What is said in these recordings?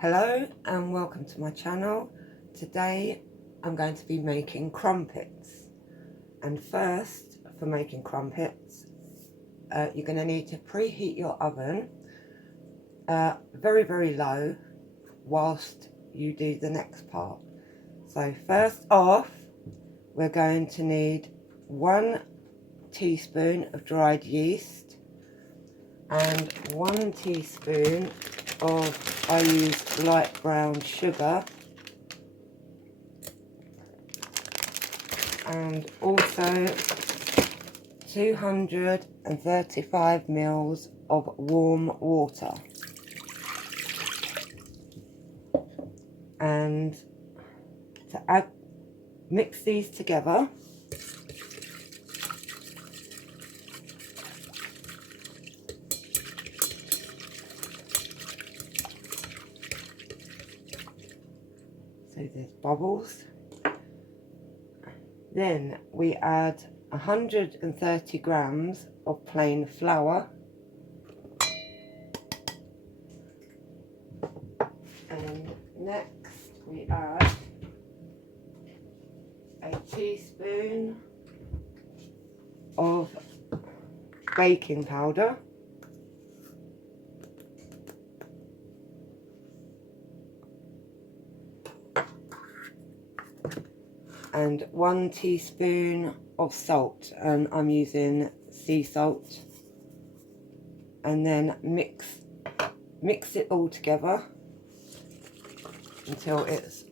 Hello and welcome to my channel. Today I'm going to be making crumpets, and first, for making crumpets, you're going to need to preheat your oven very low whilst you do the next part. So first off, we're going to need 1 teaspoon of dried yeast and 1 teaspoon of, I use light brown sugar, and also 235 mils of warm water. And to mix these together, so there's bubbles. Then we add 130 grams of plain flour, and next we add a teaspoon of baking powder, and 1 teaspoon of salt, and I'm using sea salt, and then mix it all together until it's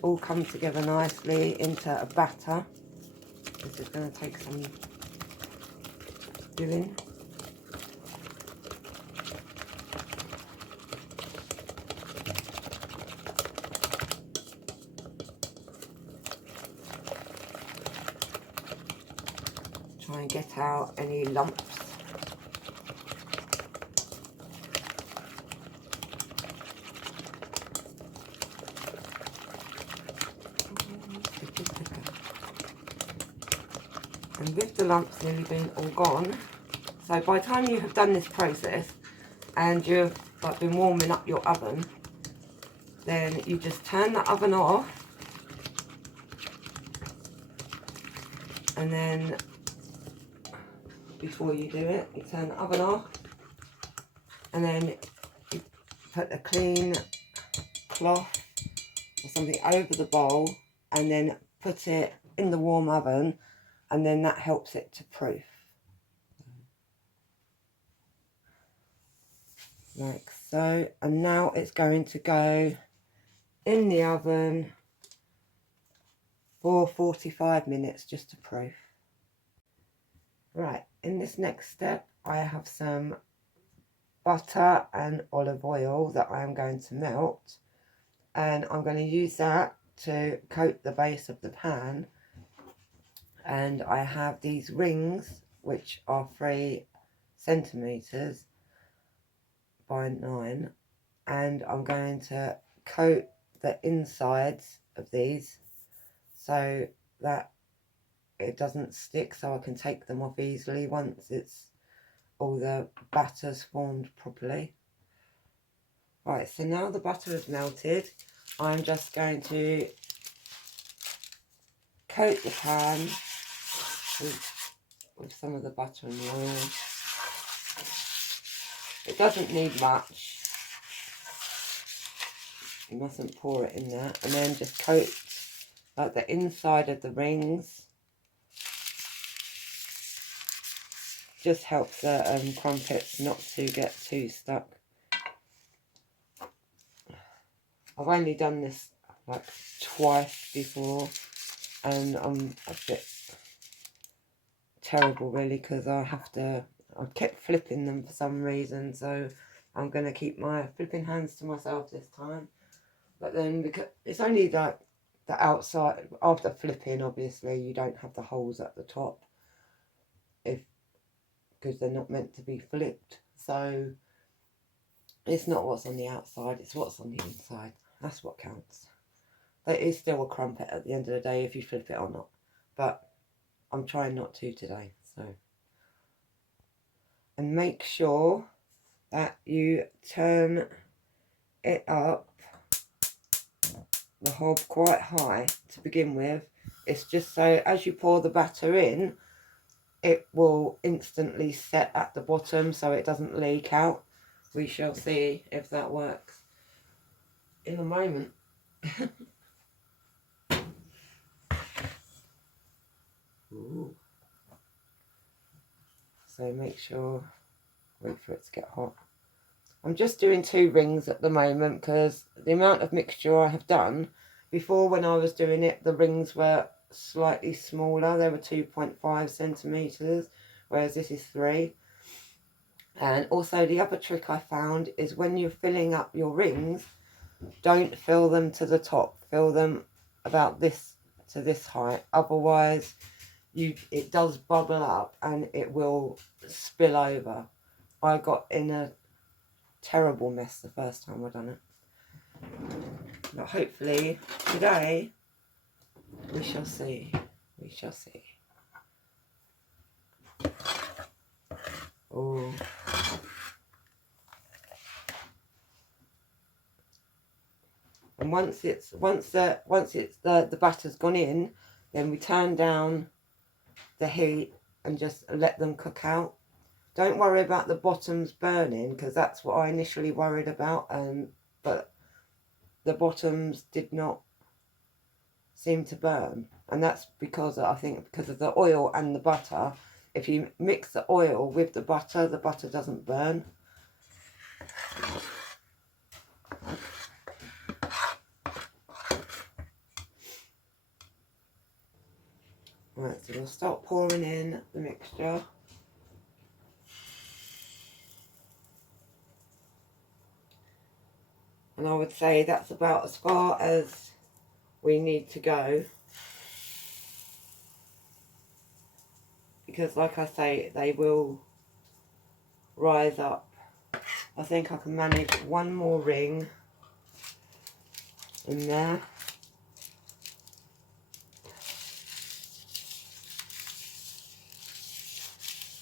all come together nicely into a batter. This is going to take some doing. Try and get out any lumps. And with the lumps nearly being all gone, so by the time you have done this process and you've been warming up your oven, then you just turn the oven off, and then before you do it, you turn the oven off, and then you put a clean cloth or something over the bowl, and then put it in the warm oven, and then that helps it to proof. Like so. And now it's going to go in the oven for 45 minutes just to proof. Right, in this next step I have some butter and olive oil that I am going to melt, and I'm going to use that to coat the base of the pan. And I have these rings which are 3 centimeters by 9, and I'm going to coat the insides of these so that it doesn't stick, so I can take them off easily once it's all the batter's formed properly. Right, so now the butter is melted, I'm just going to coat the pan with some of the butter and the oil. It doesn't need much. You mustn't pour it in there. And then just coat like the inside of the rings. Just helps the crumpets not to get too stuck. I've only done this like twice before, and I'm a bit terrible really, because I kept flipping them for some reason, so I'm going to keep my flipping hands to myself this time. But then, because it's only like the outside, after flipping obviously you don't have the holes at the top, because they're not meant to be flipped, so it's not what's on the outside, it's what's on the inside. That's what counts. It is still a crumpet at the end of the day if you flip it or not, but I'm trying not to today. So, and make sure that you turn it up the hob quite high to begin with. It's just so as you pour the batter in, it will instantly set at the bottom so it doesn't leak out. We shall see if that works in a moment. Ooh. So make sure, wait for it to get hot. I'm just doing 2 rings at the moment because the amount of mixture I have done, before when I was doing it, the rings were slightly smaller. They were 2.5 centimetres, whereas this is 3. And also the other trick I found is when you're filling up your rings, don't fill them to the top. Fill them about this to this height. Otherwise, it does bubble up and it will spill over. I got in a terrible mess the first time I done it. But hopefully today we shall see. We shall see. Oh. And once the batter's gone in, then we turn down the heat and just let them cook out. Don't worry about the bottoms burning, because that's what I initially worried about, but the bottoms did not seem to burn, and that's because I think because of the oil and the butter. If you mix the oil with the butter doesn't burn. Right, so we'll start pouring in the mixture. And I would say that's about as far as we need to go. Because like I say, they will rise up. I think I can manage 1 more ring in there.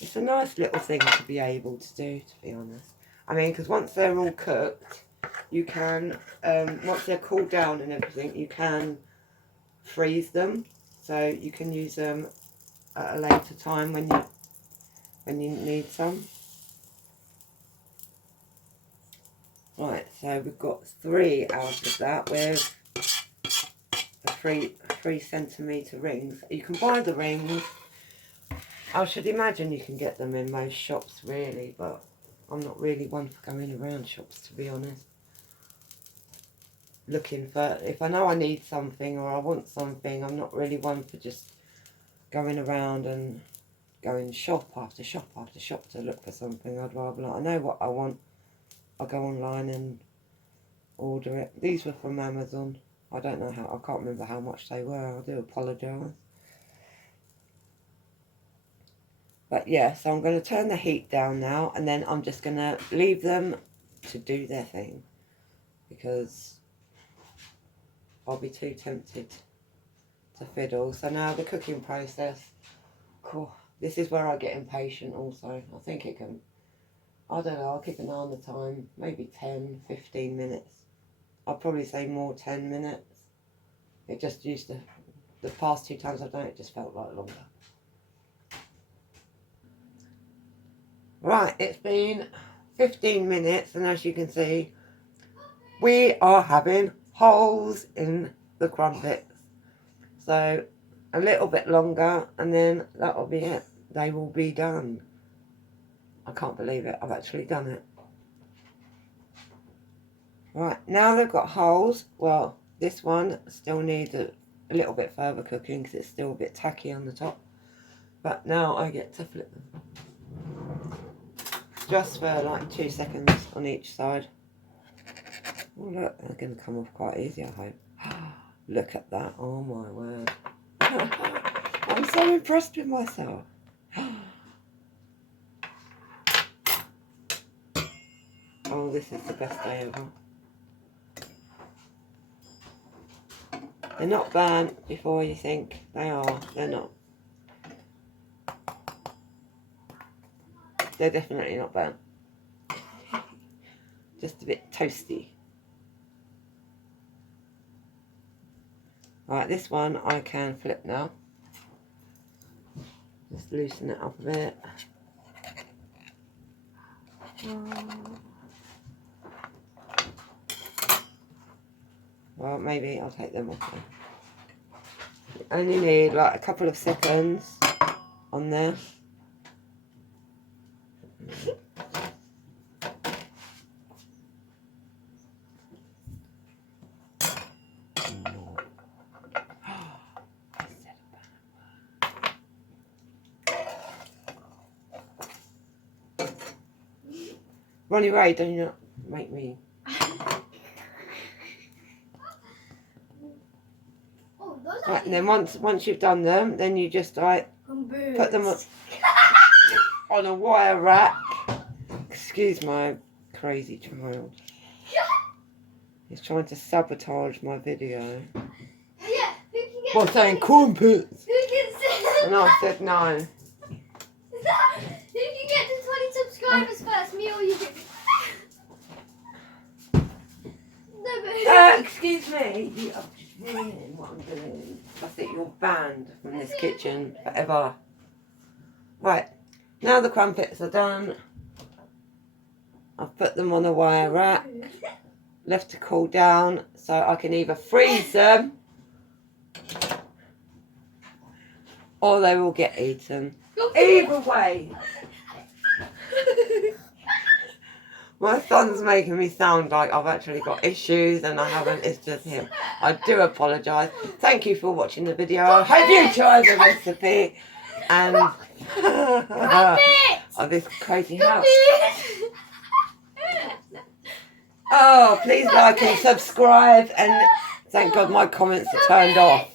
It's a nice little thing to be able to do, to be honest. I mean, because once they're all cooked, you can, once they're cooled down and everything, you can freeze them. So you can use them at a later time when you need some. Right, so we've got 3 out of that with the 3 centimetre rings. You can buy the rings. I should imagine you can get them in most shops really, but I'm not really one for going around shops, to be honest. Looking for, if I know I need something or I want something, I'm not really one for just going around and going shop after shop after shop to look for something. I'd rather, like, I know what I want, I'll go online and order it. These were from Amazon. I don't know how, I can't remember how much they were. I do apologise. But yeah, so I'm going to turn the heat down now, and then I'm just going to leave them to do their thing, because I'll be too tempted to fiddle. So now the cooking process. Cool. This is where I get impatient also. I think it can, I don't know, I'll keep an eye on the time. Maybe 10, 15 minutes. I'll probably say more 10 minutes. It just used to, the past 2 times I've done it, just felt like longer. Right, it's been 15 minutes, and as you can see, we are having holes in the crumpets. So a little bit longer, and then that'll be it. They will be done. I can't believe it, I've actually done it. Right, now they've got holes. Well, this one still needs a little bit further cooking because it's still a bit tacky on the top. But now I get to flip them. Just for like 2 seconds on each side. Oh look, they're going to come off quite easy, I hope. Look at that, oh my word. I'm so impressed with myself. Oh, this is the best day ever. They're not burnt before you think they are. They're not. They're definitely not burnt. Just a bit toasty. Right, this one I can flip now. Just loosen it up a bit. Well, maybe I'll take them off then. You only need like a couple of seconds on there. Ronnie Ray, don't you not make me. Right, and then once you've done them, then you just like put them on a wire rack. Excuse my crazy child. He's trying to sabotage my video. Yeah, who can get? By saying Crumpets. Who can say? And I said no. Who can get to 20 subscribers first? Me or you? No, Excuse me. You are just ruining what I'm doing. That's it. You're banned from this kitchen forever. Right. Now the crumpets are done. I've put them on a wire rack. Left to cool down so I can either freeze them or they will get eaten. Either way. My son's making me sound like I've actually got issues and I haven't, it's just him. I do apologise. Thank you for watching the video. I hope you tried the recipe and of this crazy house. Oh, please like and subscribe, and thank God my comments are turned off.